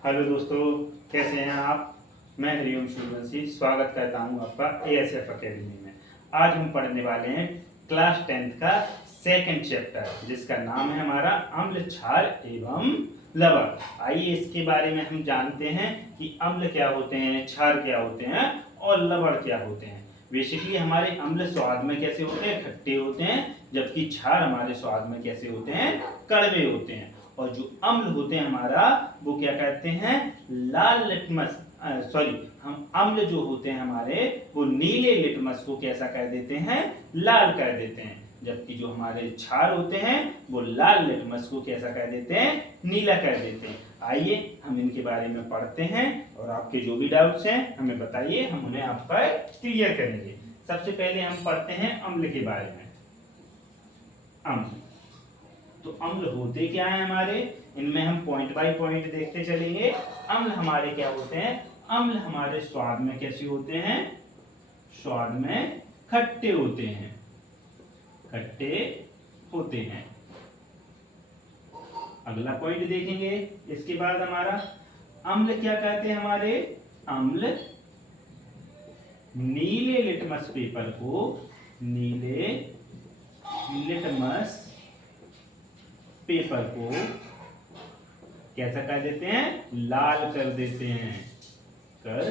Hello दोस्तों, कैसे हैं आप। मैं हरिओम सूर्यवंशी स्वागत करता हूं आपका एएसएफ अकेडमी में। आज हम पढ़ने वाले हैं क्लास 10th का सेकंड चैप्टर, जिसका नाम है हमारा अम्ल, क्षार एवं लवण। आइए इसके बारे में हम जानते हैं कि अम्ल क्या होते हैं, क्षार क्या होते हैं और लवण क्या होते हैं। बेसिकली हमारे अम्ल स्वाद में कैसे होते हैं, खट्टे होते हैं, जबकि क्षार हमारे स्वाद में कैसे होते हैं, कड़वे होते हैं। और जो अम्ल होते हैं हमारा, वो क्या कहते हैं, लाल लिटमस सॉरी हम अम्ल जो होते हैं हमारे, वो नीले लिटमस को कैसा कर देते हैं, लाल कर देते हैं। जबकि जो हमारे क्षार होते हैं वो लाल लिटमस को कैसा कर देते हैं, नीला कर देते हैं। आइए हम इनके बारे में पढ़ते हैं और आपके जो भी डाउट्स हैं हमें बताइए, हम उन्हें आप पर क्लियर करेंगे। सबसे पहले हम पढ़ते हैं अम्ल के बारे में। अम्ल तो अम्ल होते क्या है हमारे, इनमें हम पॉइंट बाय पॉइंट देखते चलेंगे। अम्ल हमारे क्या होते हैं, अम्ल हमारे स्वाद में कैसे होते हैं, स्वाद में खट्टे होते हैं, खट्टे होते हैं। अगला पॉइंट देखेंगे इसके बाद हमारा, अम्ल क्या कहते हैं हमारे, अम्ल नीले लिटमस पेपर को, नीले लिटमस पेपर को कैसा कर देते हैं, लाल कर देते हैं, कर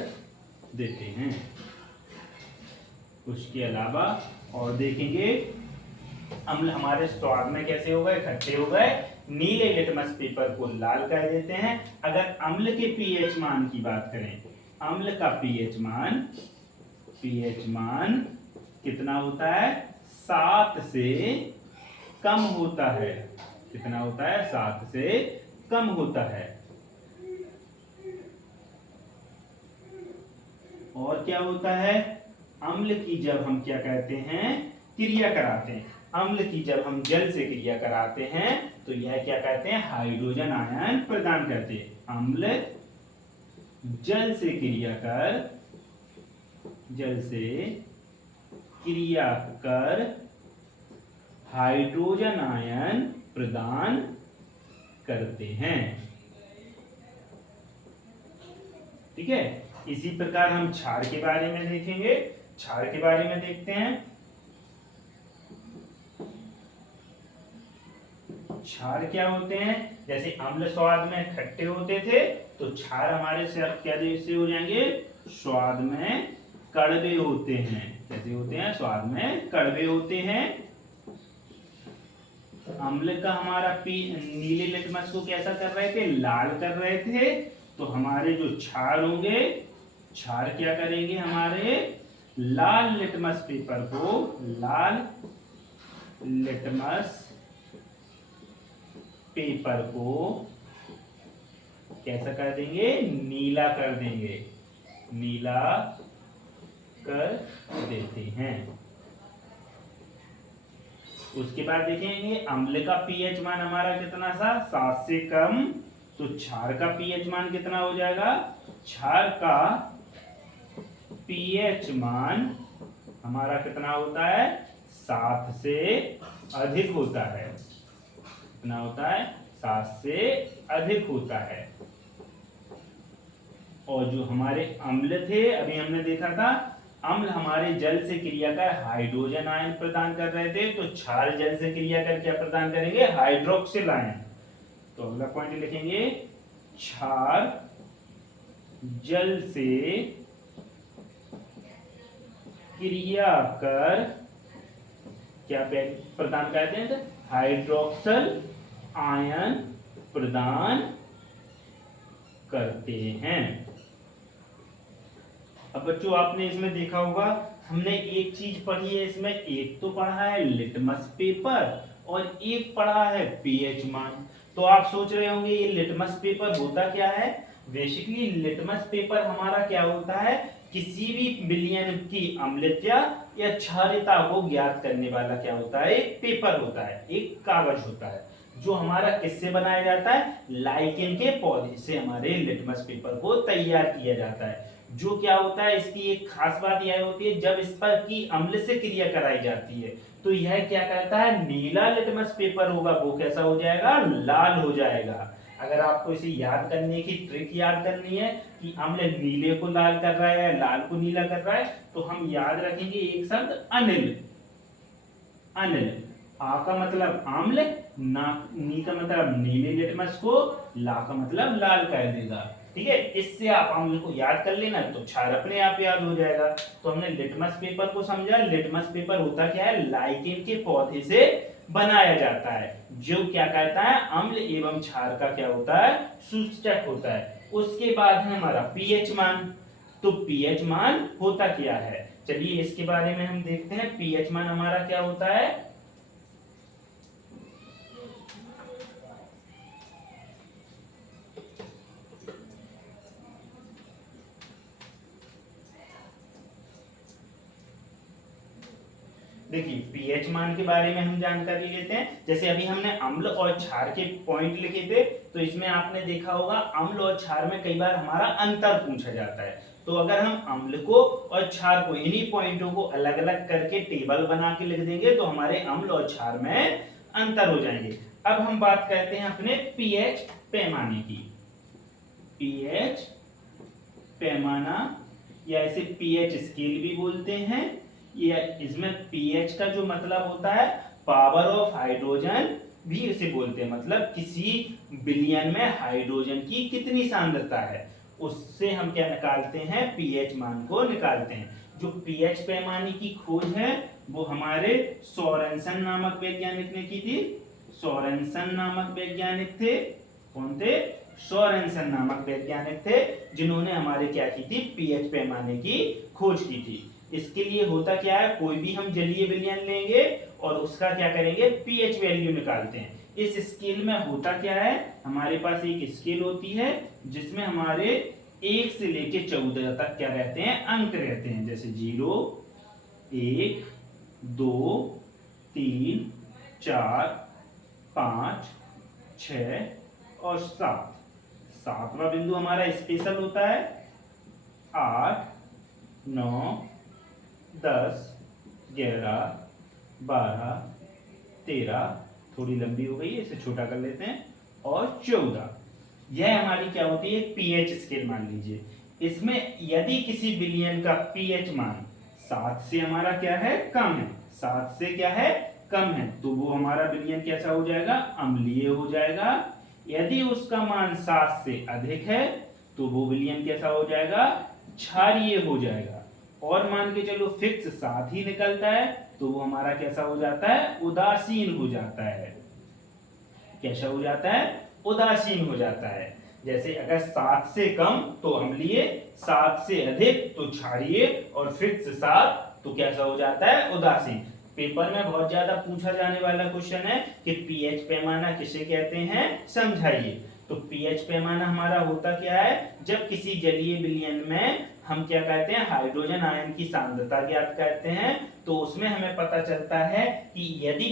देते हैं। उसके अलावा और देखेंगे, अम्ल हमारे स्वाद में कैसे हो गए, खट्टे हो गए, नीले लिटमस पेपर को लाल कर देते हैं। अगर अम्ल के पीएच मान की बात करें, अम्ल का पीएच मान कितना होता है, 7 से कम होता है। कितना होता है, 7 से कम होता है। और क्या होता है, अम्ल की जब हम क्या कहते हैं, क्रिया कराते हैं, अम्ल की जब हम जल से क्रिया कराते हैं तो यह क्या कहते हैं, हाइड्रोजन आयन प्रदान करते हैं। अम्ल जल से क्रिया कर हाइड्रोजन आयन प्रदान करते हैं। ठीक है। इसी प्रकार हम क्षार के बारे में देखेंगे। क्षार के बारे में देखते हैं। क्षार क्या होते हैं, जैसे अम्ल स्वाद में खट्टे होते थे, तो क्षार हमारे से अब क्या जैसे हो जाएंगे, स्वाद में कड़वे होते हैं। कैसे होते हैं, स्वाद में कड़वे होते हैं। अम्ल का हमारा नीले लिटमस को कैसा कर रहे थे, लाल कर रहे थे। तो हमारे जो क्षार होंगे, क्षार क्या करेंगे, हमारे लाल लिटमस पेपर को, लाल लिटमस पेपर को कैसा कर देंगे, नीला कर देंगे, नीला कर देते हैं। उसके बाद देखेंगे, अम्ल का पीएच मान हमारा कितना सा, 7 से कम। तो क्षार का पीएच मान कितना हो जाएगा, क्षार का पीएच मान हमारा कितना होता है, 7 से अधिक होता है। कितना होता है, 7 से अधिक होता है। और जो हमारे अम्ल थे, अभी हमने देखा था, अम्ल हमारे जल से क्रिया कर हाइड्रोजन आयन प्रदान कर रहे थे, तो क्षार जल से क्रिया कर क्या प्रदान करेंगे, हाइड्रोक्सिल आयन। तो अगला पॉइंट लिखेंगे, क्षार जल से क्रिया कर क्या प्रदान करते हैं, हाइड्रोक्सिल आयन प्रदान करते हैं। अब बच्चों आपने इसमें देखा होगा, हमने एक चीज पढ़ी है इसमें, एक तो पढ़ा है लिटमस पेपर और एक पढ़ा है पीएच मान। तो आप सोच रहे होंगे ये लिटमस पेपर होता क्या है। बेसिकली लिटमस पेपर हमारा क्या होता है, किसी भी विलयन की अम्लता या क्षारीयता को ज्ञात करने वाला क्या होता है, एक पेपर होता है, एक कागज होता है, जो हमारा किससे बनाया जाता है, लाइकेन के पौधे से हमारे लिटमस पेपर को तैयार किया जाता है। जो क्या होता है, इसकी एक खास बात यह होती है, जब इस पर की अम्ल से क्रिया कराई जाती है तो यह क्या कहता है, नीला लिटमस पेपर होगा वो कैसा हो जाएगा, लाल हो जाएगा। अगर आपको इसे याद करने की ट्रिक याद करनी है कि अम्ल नीले को लाल कर रहा है या लाल को नीला कर रहा है, तो हम याद रखेंगे एक शब्द अनिल। अनिल, आ का मतलब आम्ल, ना नी का मतलब नीले लिटमस को, ला का मतलब लाल कर देगा। ठीक है, इससे आप अम्ल को याद कर लेना तो क्षार अपने आप याद हो जाएगा। तो हमने लिटमस पेपर को समझा। लिटमस पेपर होता क्या है, लाइकेन के पौधे से बनाया जाता है, जो क्या कहता है अम्ल एवं क्षार का क्या होता है, सूचक होता है। उसके बाद है हमारा पीएच मान। तो पीएच मान होता क्या है, चलिए इसके बारे में हम देखते हैं। पीएच मान हमारा क्या होता है, देखिए पीएच मान के बारे में हम जानकारी लेते हैं। जैसे अभी हमने अम्ल और क्षार के पॉइंट लिखे थे, तो इसमें आपने देखा होगा अम्ल और क्षार में कई बार हमारा अंतर पूछा जाता है। तो अगर हम अम्ल को और क्षार को इन्हीं पॉइंटों को अलग अलग करके टेबल बना के लिख देंगे तो हमारे अम्ल और क्षार में अंतर हो जाएंगे। अब हम बात करते हैं अपने पीएच पैमाने की। पीएच पैमाना या इसे पीएच स्केल भी बोलते हैं। ये इसमें पीएच का जो मतलब होता है पावर ऑफ हाइड्रोजन भी इसे बोलते हैं, मतलब किसी बिलियन में हाइड्रोजन की कितनी सांद्रता है, उससे हम क्या निकालते हैं, पीएच मान को निकालते हैं। जो पीएच पैमाने की खोज है वो हमारे सोरेनसन नामक वैज्ञानिक ने की थी। सोरेनसन नामक वैज्ञानिक थे। कौन थे, सोरेनसन नामक वैज्ञानिक थे, जिन्होंने हमारे क्या की थी, पीएच पैमाने की खोज की थी। इसके लिए होता क्या है, कोई भी हम जलीय विलयन लेंगे और उसका क्या करेंगे, पीएच वैल्यू निकालते हैं। इस स्केल में होता क्या है, हमारे पास एक स्केल होती है जिसमें हमारे 1 से लेके 14 तक क्या रहते हैं, अंक रहते हैं। जैसे 0, 1, 2, 3, 4, 5, 6 और 7। 7वां बिंदु हमारा स्पेशल होता है। 8, 9, 10, 11, 12, 13, थोड़ी लंबी हो गई है इसे छोटा कर लेते हैं, और 14। यह हमारी क्या होती है, पीएच स्केल मान लीजिए। इसमें यदि किसी विलयन का पीएच मान 7 से हमारा क्या है, कम है, 7 से क्या है, कम है, तो वो हमारा विलयन कैसा हो जाएगा, अम्लीय हो जाएगा। यदि उसका मान 7 से अधिक है तो वो विलयन कैसा हो जाएगा, क्षारीय हो जाएगा। और मान के चलो फिक्स 7 ही निकलता है तो वो हमारा कैसा हो जाता है, उदासीन हो जाता है। कैसा हो जाता है, उदासीन हो जाता है। जैसे अगर 7 से कम तो अम्लीय, 7 से अधिक तो क्षारीय, और फिक्स 7 तो कैसा हो जाता है, उदासीन। पेपर में बहुत ज्यादा पूछा जाने वाला क्वेश्चन है कि पीएच पैमाना किसे कहते हैं, समझाइए। तो पीएच पैमाना हमारा होता क्या है, जब किसी जलीय विलयन में हम क्या कहते हैं, हाइड्रोजन आयन की सांद्रता ज्ञात करते हैं, तो उसमें हमें पता चलता है कि यदि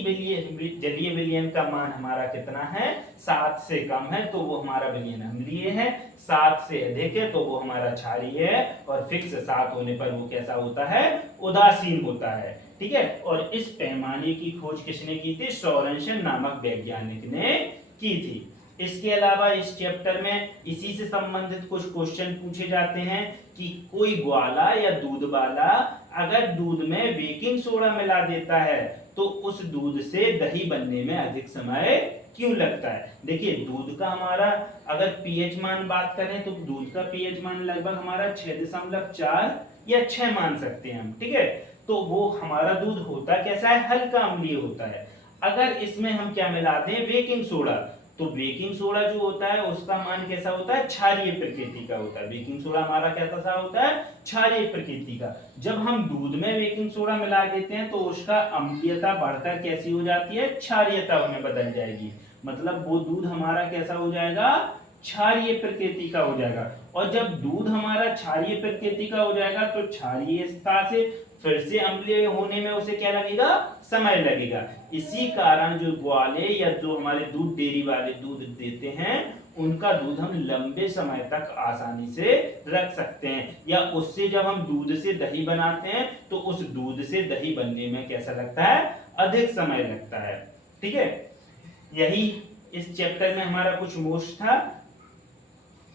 जलीय विलयन का मान हमारा कितना है, 7 से कम है तो वो हमारा विलयन अम्लीय है, 7 से अधिक है तो वो हमारा क्षारीय है, और फिक्स 7 होने पर वो कैसा होता है, उदासीन होता है। ठीक है, और इस पैमाने की खोज किसने की थी, सोरेनसन नामक वैज्ञानिक ने की थी। इसके अलावा इस चैप्टर में इसी से संबंधित कुछ क्वेश्चन पूछे जाते हैं कि कोई ग्वाला या दूध वाला अगर दूध में बेकिंग सोडा मिला देता है तो उस दूध से दही बनने में अधिक समय क्यों लगता है। देखिए दूध का हमारा अगर पीएच मान बात करें तो दूध का पीएच मान लगभग हमारा 6.4 या 6 मान सकते हैं हम। ठीक है, तो वो हमारा दूध होता कैसा है, हल्का अम्लीय होता है। अगर इसमें हम क्या मिलाते हैं, बेकिंग सोडा, तो बेकिंग सोडा जो होता है उसका मान कैसा होता है, क्षारीय प्रकृति का होता है। बेकिंग सोडा हमारा कैसा होता है, क्षारीय प्रकृति का। जब हम दूध में बेकिंग सोडा मिला देते हैं तो उसका अम्लीयता बढ़कर कैसी हो जाती है, क्षारीयता में बदल जाएगी। मतलब वो दूध हमारा कैसा हो जाएगा, क्षारीय प्रकृति का हो जाएगा। और जब दूध हमारा क्षारीय प्रकृति का हो जाएगा तो क्षारीयता से फिर से अम्लीय होने में उसे क्या लगेगा, समय लगेगा। इसी कारण जो ग्वाले या जो हमारे दूध डेयरी वाले दूध देते हैं उनका दूध हम लंबे समय तक आसानी से रख सकते हैं, या उससे जब हम दूध से दही बनाते हैं तो उस दूध से दही बनने में कैसा लगता है, अधिक समय लगता है। ठीक है, यही इस चैप्टर में हमारा कुछ मोस्ट था।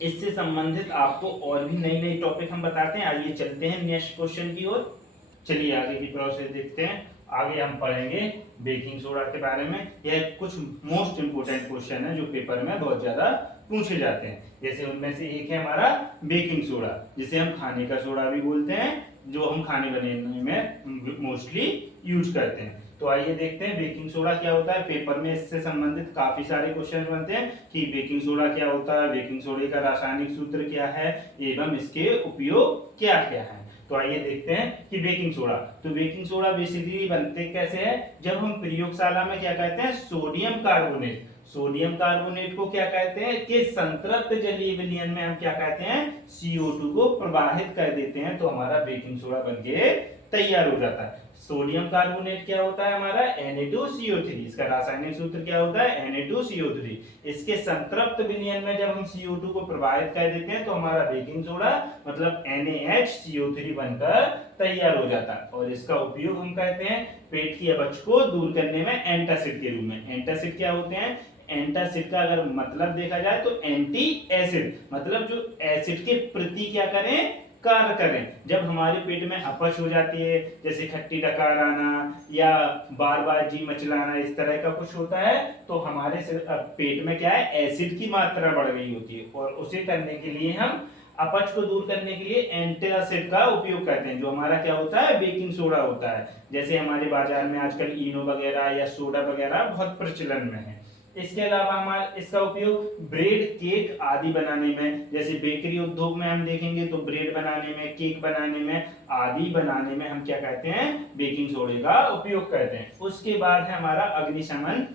इससे संबंधित आपको और भी नई नई टॉपिक हम बताते हैं। आइए चलते हैं नेक्स्ट क्वेश्चन की ओर। चलिए आगे की प्रोसेस देखते हैं। आगे हम पढ़ेंगे बेकिंग सोडा के बारे में। यह कुछ मोस्ट इंपोर्टेंट क्वेश्चन है जो पेपर में बहुत ज्यादा पूछे जाते हैं। जैसे उनमें से एक है हमारा बेकिंग सोडा, जिसे हम खाने का सोडा भी बोलते हैं, जो हम खाने बनाने में मोस्टली यूज करते हैं। तो आइए देखते हैं बेकिंग सोडा क्या होता है। पेपर में इससे संबंधित काफी सारे क्वेश्चन बनते हैं कि बेकिंग सोडा क्या होता है, बेकिंग सोडे का रासायनिक सूत्र क्या है एवं इसके उपयोग क्या क्या है। तो आइए देखते हैं कि बेकिंग सोडा। तो बेकिंग सोडा बेसिकली बनते कैसे है, जब हम प्रयोगशाला में क्या कहते हैं सोडियम कार्बोनेट, सोडियम कार्बोनेट को क्या कहते हैं कि संतृप्त जलीय विलयन में हम क्या कहते हैं CO2 को प्रवाहित कर देते हैं, तो हमारा बेकिंग सोडा बनके तैयार हो जाता है। सोडियम कार्बोनेट क्या होता है हमारा Na2CO3, इसका रासायनिक सूत्र क्या होता है Na2CO3। इसके संतृप्त विलयन में जब हम CO2 को प्रवाहित कर देते हैं तो हमारा बेकिंग सोडा मतलब NaHCO3 बनकर तैयार हो जाता है। और इसका उपयोग हम कहते हैं पेट की अपच को दूर करने में एंटासिड के रूप में। एंटासिड क्या होते हैं, एंटासिड का अगर मतलब देखा जाए तो एंटी एसिड, मतलब जो एसिड के प्रति क्या करें कार्य करें। जब हमारे पेट में अपच हो जाती है, जैसे खट्टी डकार आना या बार बार जी मचलाना, इस तरह का कुछ होता है, तो हमारे पेट में क्या है एसिड की मात्रा बढ़ गई होती है। और उसे करने के लिए हम अपच को दूर करने के लिए एंटासिड का उपयोग करते हैं, जो हमारा क्या होता है बेकिंग सोडा होता है। जैसे हमारे बाजार में आजकल इनो वगैरह या सोडा वगैरह बहुत प्रचलन में है। इसके अलावा हमारा इसका उपयोग ब्रेड, केक आदि बनाने में, जैसे बेकरी उद्योग में हम देखेंगे तो ब्रेड बनाने में, केक बनाने में आदि बनाने में हम क्या कहते हैं बेकिंग सोडे का उपयोग करते हैं। उसके बाद है हमारा अग्निशमन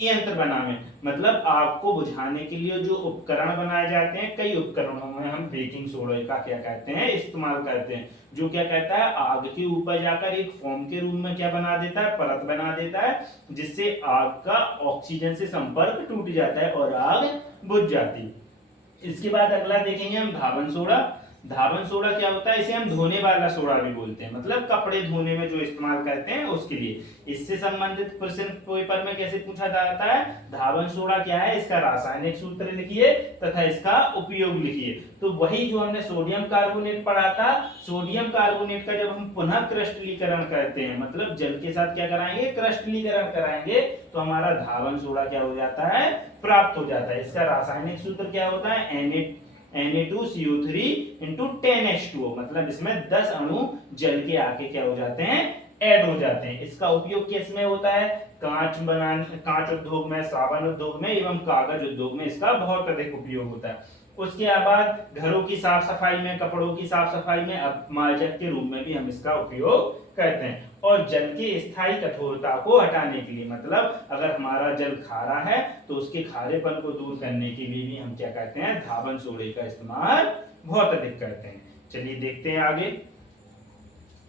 यंत्र बनाने, मतलब आग को बुझाने के लिए जो उपकरण बनाए जाते हैं, कई उपकरणों में हम बेकिंग सोडा का क्या कहते हैं इस्तेमाल करते हैं, जो क्या कहता है आग के ऊपर जाकर एक फोम के रूप में क्या बना देता है परत बना देता है, जिससे आग का ऑक्सीजन से संपर्क टूट जाता है और आग बुझ जाती है। इसके बाद अगला देखेंगे हम धावन सोडा। धावन सोडा क्या होता है, इसे हम धोने वाला सोडा भी बोलते हैं, मतलब कपड़े धोने में जो इस्तेमाल करते हैं उसके लिए। इससे संबंधित प्रश्न पेपर में कैसे पूछा जाता है, धावन सोडा क्या है, इसका रासायनिक सूत्र लिखिए तथा इसका उपयोग लिखिए। तो वही जो हमने सोडियम कार्बोनेट पढ़ा था, सोडियम कार्बोनेट का जब हम पुनः क्रिस्टलीकरण करते हैं, मतलब जल के साथ क्या कराएंगे क्रिस्टलीकरण कराएंगे, तो हमारा धावन सोडा क्या हो जाता है प्राप्त हो जाता है। इसका रासायनिक सूत्र क्या होता है Na2CO3 into 10H2O, मतलब इसमें 10 अणु जल के आके क्या हो जाते हैं ऐड हो जाते हैं। इसका उपयोग किस में होता है, कांच उद्योग में, साबुन उद्योग में एवं कागज उद्योग में इसका बहुत अधिक उपयोग होता है। उसके बाद घरों की साफ सफाई में, कपड़ों की साफ सफाई में, अपमार्जक के रूप में भी हम इसका उपयोग करते हैं। और जल की स्थायी कठोरता को हटाने के लिए, मतलब अगर हमारा जल खारा है तो उसके खारेपन को दूर करने के लिए भी हम क्या करते हैं धावन सोडे का इस्तेमाल बहुत अधिक करते हैं। चलिए देखते हैं आगे।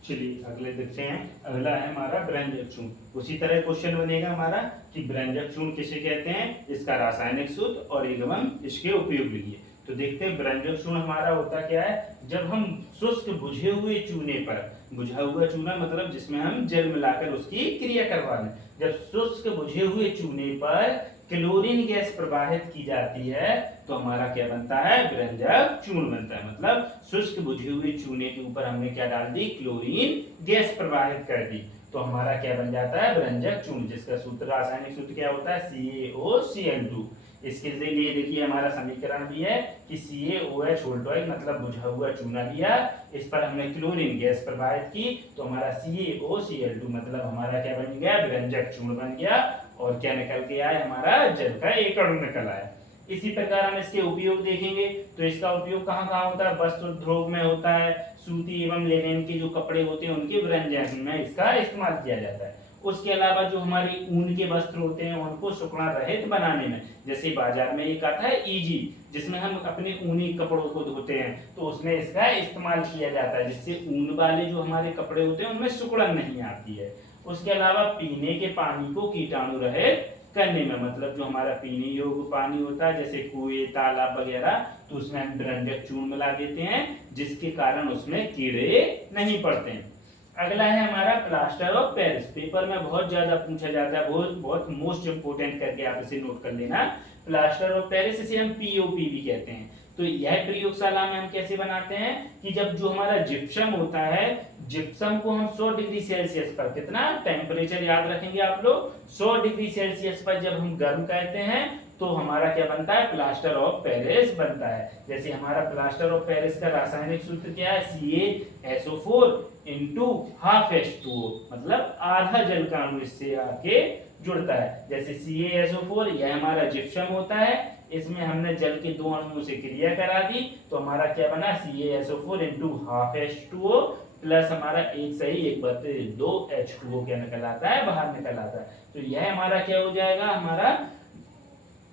चलिए अगले देखते हैं। अगला है हमारा व्यंजक चूर्ण। उसी तरह क्वेश्चन बनेगा हमारा कि व्यंजक चूर्ण किसे कहते हैं, इसका रासायनिक सूत्र और एवं इसके उपयोग लिखिए। तो देखते हैं व्यंजक चूर्ण हमारा होता क्या है, जब हम शुष्क बुझे हुए चूने पर, बुझा हुआ चूना मतलब जिसमें हम जल मिलाकर उसकी क्रिया करवा लें, जब शुष्क बुझे हुए चूने पर क्लोरीन गैस प्रवाहित की जाती है तो हमारा क्या बनता है व्यंजक चूर्ण बनता है। मतलब शुष्क बुझे हुए चूने के ऊपर हमने क्या डाल दी क्लोरीन गैस प्रवाहित कर दी, तो हमारा क्या बन जाता है व्यंजक चूर्ण, जिसका सूत्र रासायनिक सूत्र क्या होता है CaOCl2। इसके लिए देखिए हमारा समीकरण भी है कि CaOH मतलब बुझा हुआ चूना लिया, इस पर हमने क्लोरीन गैस प्रवाहित की, तो हमारा CaOCl2 मतलब हमारा क्या बन गया व्यंजक चूर्ण बन गया। और क्या निकल के आया हमारा जल का एक अणु निकल आया। इसी प्रकार हम इसके उपयोग देखेंगे तो इसका उपयोग कहाँ कहाँ होता है, वस्त्र उद्योग में होता है, सूती एवं लिनेन के जो कपड़े होते हैं उनके व्यंजन में इसका इस्तेमाल किया जाता है। उसके अलावा जो हमारी ऊन के वस्त्र होते हैं उनको सुकड़ा रहित बनाने में, जैसे बाजार में एक आता है ईजी जिसमें हम अपने ऊनी कपड़ों को धोते हैं, तो उसमें इसका इस्तेमाल किया जाता है, जिससे ऊन वाले जो हमारे कपड़े होते हैं उनमें सुकड़न नहीं आती है। उसके अलावा पीने के पानी को कीटाणु रहित करने में, मतलब जो हमारा पीने योग्य पानी होता है जैसे कुएं तालाब वगैरह, तो उसमें हम व्यंजक चूर्ण मिला देते हैं जिसके कारण उसमें कीड़े नहीं पड़ते हैं। अगला है हमारा प्लास्टर ऑफ पेरिस। पेपर में बहुत ज्यादा पूछा जाता है, बहुत बहुत मोस्ट इंपोर्टेंट करके आप इसे नोट कर लेना। प्लास्टर ऑफ पेरिस, इसे हम पीओपी भी कहते हैं। तो यह प्रयोगशाला में हम कैसे बनाते हैं कि जब जो हमारा जिप्सम होता है, जिप्सम को हम 100 डिग्री सेल्सियस पर, कितना टेम्परेचर याद रखेंगे आप लोग, 100 डिग्री सेल्सियस पर जब हम गर्म करते हैं तो हमारा क्या बनता है, प्लास्टर ऑफ पेरिस बनता है। जैसे हमारा प्लास्टर ऑफ पेरिस का रासायनिक सूत्र क्या है, CaSO4 इंटू हाफ H2O, मतलब आधा जल का अणु इससे आके जुड़ता है। जैसे CaSO4 यह हमारा जिप्सम होता है, इसमें हमने जल के दो अणुओं से क्रिया करा दी तो हमारा क्या बना, CaSO4 into half H2O plus हमारा एक सही एक बटे दो H2O क्या निकल आता है, बाहर निकल आता है। तो यह हमारा क्या हो जाएगा, हमारा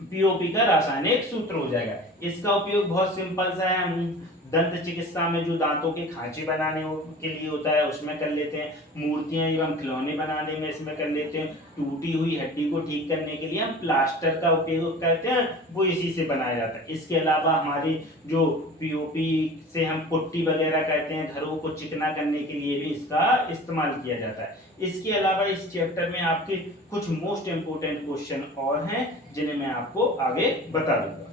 पीओपी का रासायनिक सूत्र हो जाएगा। इसका उपयोग बहुत सिंपल सा है, हम दंत चिकित्सा में जो दांतों के खांचे बनाने के लिए होता है उसमें कर लेते हैं, मूर्तियां एवं खिलौने बनाने में इसमें कर लेते हैं, टूटी हुई हड्डी को ठीक करने के लिए हम प्लास्टर का उपयोग करते हैं, वो इसी से बनाया जाता है। इसके अलावा हमारी जो पीओपी से हम पुट्टी वगैरह करते हैं, घरों को चिकना करने के लिए भी इसका इस्तेमाल किया जाता है। इसके अलावा इस चैप्टर में आपके कुछ मोस्ट इंपोर्टेंट क्वेश्चन और हैं जिन्हें मैं आपको आगे बता दूंगा।